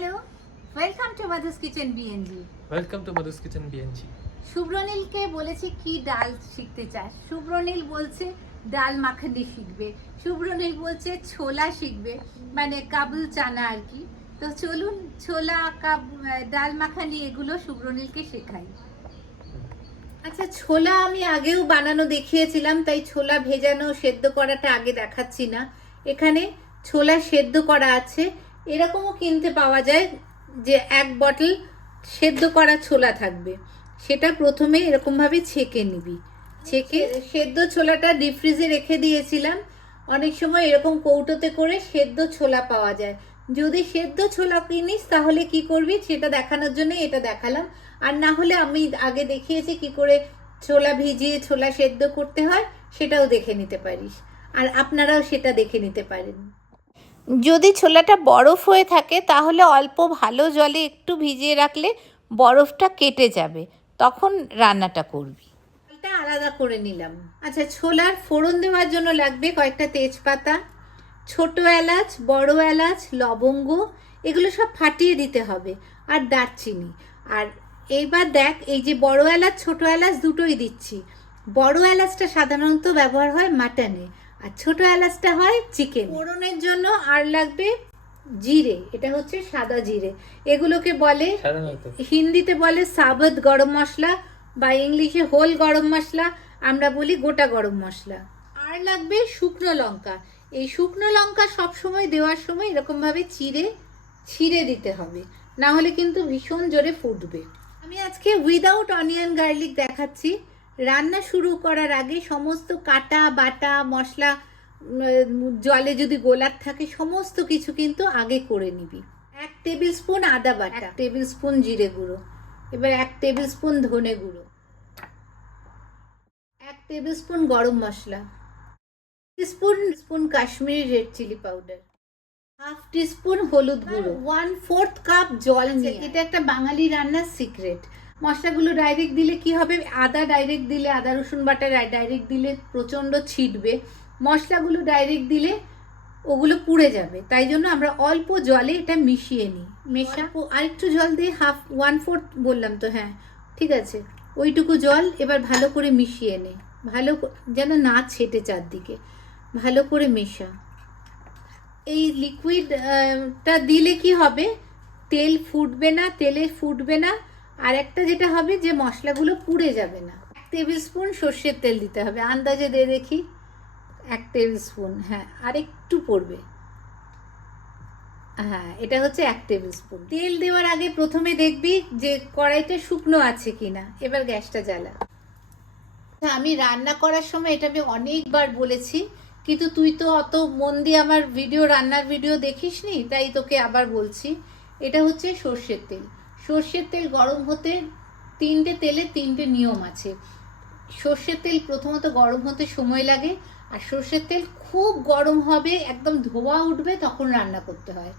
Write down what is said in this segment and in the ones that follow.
Hello, welcome to mother's kitchen BNG. Welcome to mother's kitchen BNG. শুভ্রনীলকে বলেছি কি ডাল শিখতে চাস। শুভ্রনীল বলছে ডাল মাখানি শিখবে, শুভ্রনীল বলছে ছোলা শিখবে, মানে কাবুল চানা আর কি। তো চলুন ছোলা ডাল মাখানি এগুলো শুভ্রনীলকে শেখাই। আচ্ছা, ছোলা আমি আগেও বানানো দেখিয়েছিলাম, তাই ছোলা ভেজানো সেদ্ধ করাটা আগে দেখাচ্ছি না। এখানে ছোলা সেদ্ধ করা আছে, এরকমও কিনতে পাওয়া যায় যে এক বটল সেদ্ধ করা ছোলা থাকবে। সেটা প্রথমে এরকমভাবে ছেঁকে নিবি। ছেঁকে সেদ্ধ ছোলাটা ডিপ ফ্রিজে রেখে দিয়েছিলাম। অনেক সময় এরকম কৌটোতে করে সেদ্ধ ছোলা পাওয়া যায়। যদি সেদ্ধ ছোলা কিনিস তাহলে কি করবি সেটা দেখানোর জন্য এটা দেখালাম। আর না হলে আমি আগে দেখিয়েছি কি করে ছোলা ভিজিয়ে ছোলা সেদ্ধ করতে হয়, সেটাও দেখে নিতে পারিস। আর আপনারাও সেটা দেখে নিতে পারেন। যদি ছোলাটা বরফ হয়ে থাকে তাহলে অল্প ভালো জলে একটু ভিজিয়ে রাখলে বরফটা কেটে যাবে, তখন রান্নাটা করবি। এটা আলাদা করে নিলাম। আচ্ছা, ছোলার ফোড়ন দেওয়ার জন্য লাগবে কয়েকটা তেজপাতা, ছোট এলাচ, বড় এলাচ, লবঙ্গ, এগুলো সব ফাটিয়ে দিতে হবে, আর দারচিনি। আর এইবার দেখ, এই যে বড় এলাচ ছোট এলাচ দুটোই দিচ্ছি। বড় এলাচটা সাধারণত ব্যবহার হয় মাটনে, আর ছোট এলাচটা হয় চিকেন। ফোড়নের জন্য আর লাগবে জিরে, এটা হচ্ছে সাদা জিরে। এগুলোকে বলে হিন্দিতে বলে সাবত গরম মশলা, বা ইংলিশে হোল গরম মশলা, আমরা বলি গোটা গরম মশলা। আর লাগবে শুকনো লঙ্কা। এই শুকনো লঙ্কা সবসময় দেওয়ার সময় এরকমভাবে ছিঁড়ে দিতে হবে, না হলে কিন্তু ভীষণ জোরে ফুটবে। আমি আজকে উইদাউট অনিয়ন গার্লিক দেখাচ্ছি। রান্না শুরু করার আগে সমস্ত কাটা বাটা মশলা জলে যদি গোলার থাকে সমস্ত কিছু কিন্তু আগে করে নিবি। 1 টেবিল স্পুন আদা বাটা, 1 টেবিল স্পুন জিরে গুঁড়ো, এবার 1 টেবিল স্পুন ধনে গুঁড়ো, 1 tablespoon garam masala, spoon Kashmiri red chilli powder, half teaspoon হলুদ গুঁড়ো, 1/4 কাপ জল নিয়ে। এটা একটা বাঙালি রান্নার সিক্রেট। মশলাগুলো ডাইরেক্ট দিলে কি হবে, আদা ডাইরেক্ট দিলে, আদা রসুন বাটা ডাইরেক্ট দিলে প্রচণ্ড ছিটবে। মশলাগুলো ডাইরেক্ট দিলে ওগুলো পুড়ে যাবে, তাই জন্য আমরা অল্প জলে এটা মিশিয়ে নিই। আরেকটু জল দিয়ে 1/4 বললাম তো, হ্যাঁ ঠিক আছে, ওইটুকু জল এবার ভালো করে মিশিয়ে নে, ভালো যেন না ছেটে চারদিকে, ভালো করে মেশা। এই লিকুইডটা দিলে কি হবে, তেলে ফুটবে না। আর একটা যেটা হবে যে মশলাগুলো পুড়ে যাবে না। 1 টেবিল স্পুন সর্ষের তেল দিতে হবে, আন্দাজে দিয়ে দেখি। 1 টেবিল স্পুন, হ্যাঁ আর একটু পড়বে, হ্যাঁ এটা হচ্ছে 1 টেবিল স্পুন। তেল দেওয়ার আগে প্রথমে দেখবি যে কড়াইটা শুকনো আছে কিনা। এবার গ্যাসটা জ্বালা। আমি রান্না করার সময় এটা আমি অনেকবার বলেছি, কিন্তু তুই তো অত মন দিয়ে আমার রান্নার ভিডিও দেখিসনি, তাই তোকে আবার বলছি। এটা হচ্ছে সর্ষের তেল। সর্ষের তেল গরম হতে 3টে তেলে 3টে নিয়ম আছে। সর্ষের তেল প্রথমত গরম হতে সময় লাগে, আর সর্ষের তেল খুব গরম হবে, একদম ধোঁয়া উঠবে, তখন রান্না করতে হয়।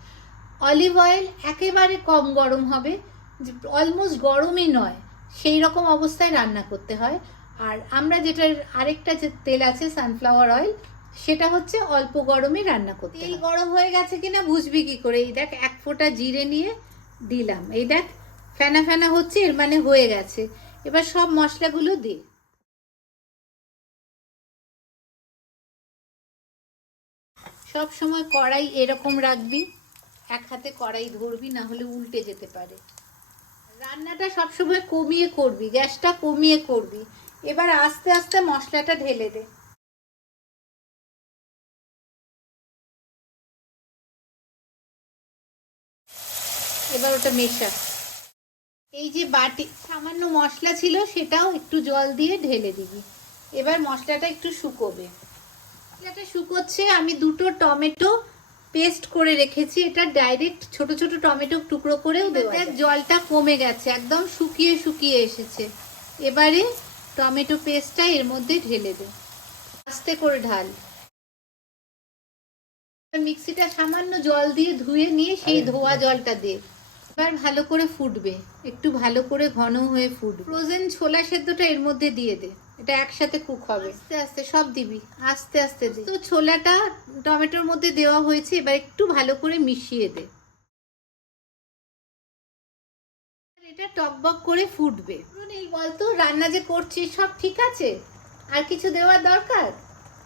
অলিভ অয়েল একেবারে কম গরম হবে, অলমোস্ট গরমই নয়, সেই রকম অবস্থায় রান্না করতে হয়। আর আমরা যেটার আরেকটা যে তেল আছে সানফ্লাওয়ার অয়েল, সেটা হচ্ছে অল্প গরমে রান্না করতে হয়। তেল গরম হয়ে গেছে কিনা বুঝবি কি করে, এই দেখ 1 ফোঁটা জিরে নিয়ে দিলাম, এই দেখ ফেনা ফেনা হচ্ছে, এর মানে হয়ে গেছে। এবার সব মশলাগুলো দে। সব সময় কড়াই এরকম রাখবি, এক হাতে কড়াই ধরবি, না হলে উল্টে যেতে পারে। রান্নাটা সবসময় কমিয়ে করবি, গ্যাসটা কমিয়ে করবি। এবার আস্তে আস্তে মশলাটা ঢেলে দে। এবার ওটা মেশা। এই যে বাটি সামান্য মশলা ছিল সেটাও একটু জল দিয়ে ঢেলে দিবি। এবার মশলাটা একটু শুকোবে। মশলাটা শুকোচ্ছে, আমি 2টো টমেটো পেস্ট করে রেখেছি, এটা ডাইরেক্ট ছোট ছোট টমেটো টুকরো করেও দেওয়া যায়। জলটা কমে গেছে, একদম শুকিয়ে শুকিয়ে এসেছে। এবারে টমেটো পেস্টটা এর মধ্যে ঢেলে দে, আস্তে করে ঢাল। মিক্সিটা সামান্য জল দিয়ে ধুয়ে নিয়ে সেই ধোয়া জলটা দে। এবার ভালো করে ফুটবে, একটু ভালো করে ঘন হয়ে ফুটবে। ফ্রোজেন ছোলা সেদ্ধটা এর মধ্যে দিয়ে দে, এটা একসাথে কুক হবে। আস্তে আস্তে সব দিবি, আস্তে আস্তে দে। তো ছোলাটা টমেটোর মধ্যে দেওয়া হয়েছে, এবার একটু ভালো করে মিশিয়ে দে। এটা টকবক করে ফুটবে। এই বলতো রান্না যে করছিস সব ঠিক আছে? আর কিছু দেওয়ার দরকার?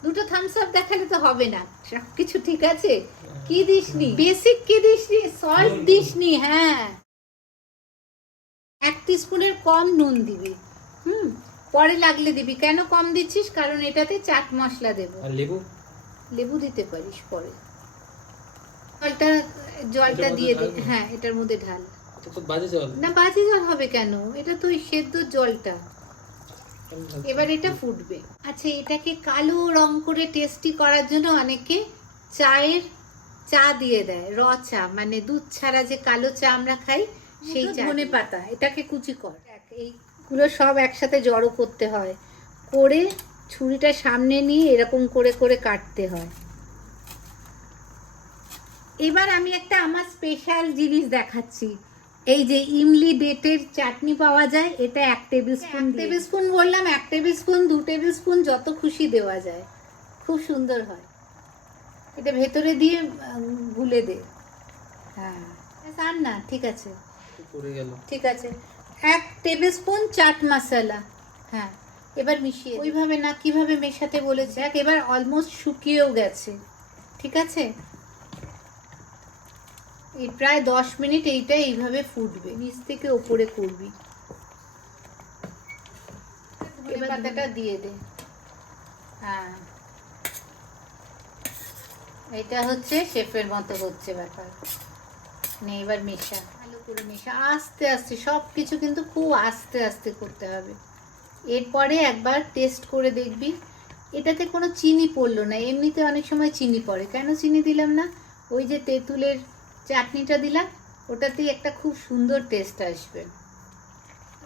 দুটো থামস আপ দেখালে তো হবে না। সব কিছু ঠিক আছে? কি দিসনি? বেসিক কি দিসনি? সল্ট দিসনি। হ্যাঁ, 1 টিস্পুনের কম নুন দিবি। পরে লাগলে দিবি। কেন কম দিচ্ছিস? কারণ এটাতে চাট মশলা দেবো। আর লেবু? লেবু দিতে পারিস পরে। জলটা দিয়ে দে। হ্যাঁ, এটার মধ্যে ঢাল। এটা তো বাজে জল। না, বাজে জল হবে কেন? এটা তো ওই সেদ্ধ জলটা। এবার এটা ফুটবে। আচ্ছা, এটাকে কালো রং করে টেস্টি করার জন্য অনেকে চা দিয়ে দেয়, র চা, মানে দুধ ছাড়া যে কালো চা আমরা খাই সেই চা। ধনে পাতা এটাকে কুচি কর। এইগুলো সব একসাথে জড়ো করতে হয়, করে ছুরিটা সামনে নিয়ে এরকম করে করে কাটতে হয়। এবার আমি একটা আমার স্পেশাল জিনিস দেখাচ্ছি। এই যে ইমলি ডেটের চাটনি পাওয়া যায়, এটা 1 টেবিল স্পুন। 1 টেবিল স্পুন বললাম, 1 টেবিল স্পুন, 2 টেবিল স্পুন, যত খুশি দেওয়া যায়, খুব সুন্দর হয়। এটা ভেতরে দিয়ে গুলে দে। হ্যাঁ, আর না, ঠিক আছে, পড়ে গেল। ঠিক আছে। 1 টেবিল স্পুন চাট মশলা। হ্যাঁ, এবার মিশিয়ে ওইভাবে না, কিভাবে মেশাতে বলেছে। এবার অলমোস্ট শুকিয়েও গেছে, ঠিক আছে। এই প্রায় 10 মিনিট এইটা এইভাবে ফুটবে, নিচ থেকে ওপরে করবি। ধনে পাতাটা দিয়ে দে। হ্যাঁ, এটা হচ্ছে শেফের মতো হচ্ছে ব্যাপার। নে, এবার মেশা, ভালো করে মেশা, আস্তে আস্তে। সব কিছু কিন্তু খুব আস্তে আস্তে করতে হবে। এরপরে একবার টেস্ট করে দেখবি। এটাতে কোনো চিনি পড়লো না। এমনিতে অনেক সময় চিনি পড়ে। কেন চিনি দিলাম না? ওই যে তেঁতুলের চাটনিটা দিলাম, ওটাতেই একটা খুব সুন্দর টেস্ট আসবে।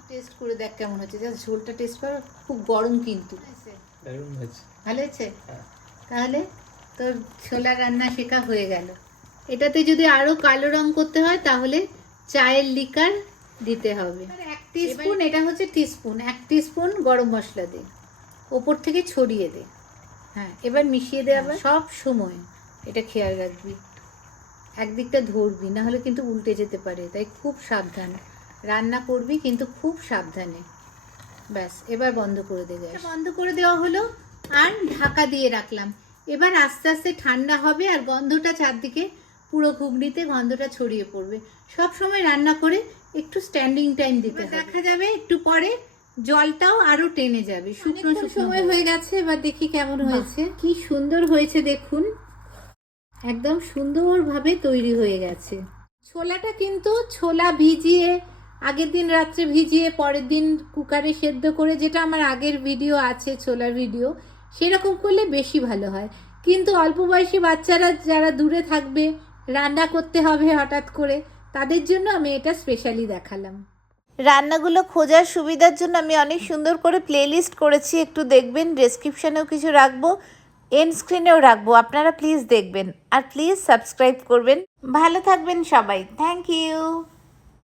টেস্ট করে দেখ কেমন হচ্ছে। জাস্ট ঝোলটা টেস্ট কর, খুব গরম কিন্তু। ভালো হয়েছে? তাহলে তোর ছোলা রান্না শেখা হয়ে গেল। এটাতে যদি আরো কালো রং করতে হয় তাহলে চায়ের লিকার দিতে হবে। 1 টিস্পুন, এটা হচ্ছে টিস্পুন, 1 টিস্পুন গরম মশলা দে, ওপর থেকে ছড়িয়ে দে। হ্যাঁ, এবার মিশিয়ে দে। আবার সব সময় এটা খেয়াল রাখবি, একদিকটা ধরবি, না হলে কিন্তু উল্টে যেতে পারে। তাই খুব সাবধান রান্না করবি, কিন্তু খুব সাবধানে। ব্যাস, এবার বন্ধ করে দে। গ্যাস বন্ধ করে দেওয়া হলো, আর ঢাকা দিয়ে রাখলাম। এবার আস্তে আস্তে ঠান্ডা হবে, আর গন্ধটা চারদিকে পুরো ঘুগনিতে গন্ধটা ছড়িয়ে পড়বে। সব সময় রান্না করে একটু স্ট্যান্ডিং টাইম দিতে হবে। দেখা যাবে একটু পরে জলটাও আরো টেনে যাবে। শুকনো সময় হয়ে গেছে, এবার দেখি কেমন হয়েছে। কি সুন্দর হয়েছে দেখুন, একদম সুন্দরভাবে তৈরি হয়ে গেছে। ছোলাটা কিন্তু ছোলা ভিজিয়ে, আগের দিন রাত্রে ভিজিয়ে পরের দিন কুকারে সেদ্ধ করে, যেটা আমার আগের ভিডিও আছে ছোলার ভিডিও, সেরকম করলে বেশি ভালো হয়। কিন্তু অল্প বয়সী বাচ্চারা যারা দূরে থাকবে, রান্না করতে হবে হঠাৎ করে, তাদের জন্য আমি এটা স্পেশালি দেখালাম। রান্নাগুলো খোঁজার সুবিধার জন্য আমি অনেক সুন্দর করে প্লেলিস্ট করেছি, একটু দেখবেন। ডেসক্রিপশানেও কিছু রাখবো, এন্ড স্ক্রিনেও রাখবো, আপনারা প্লিজ দেখবেন। আর প্লিজ সাবস্ক্রাইব করবেন। ভালো থাকবেন সবাই, থ্যাংক ইউ।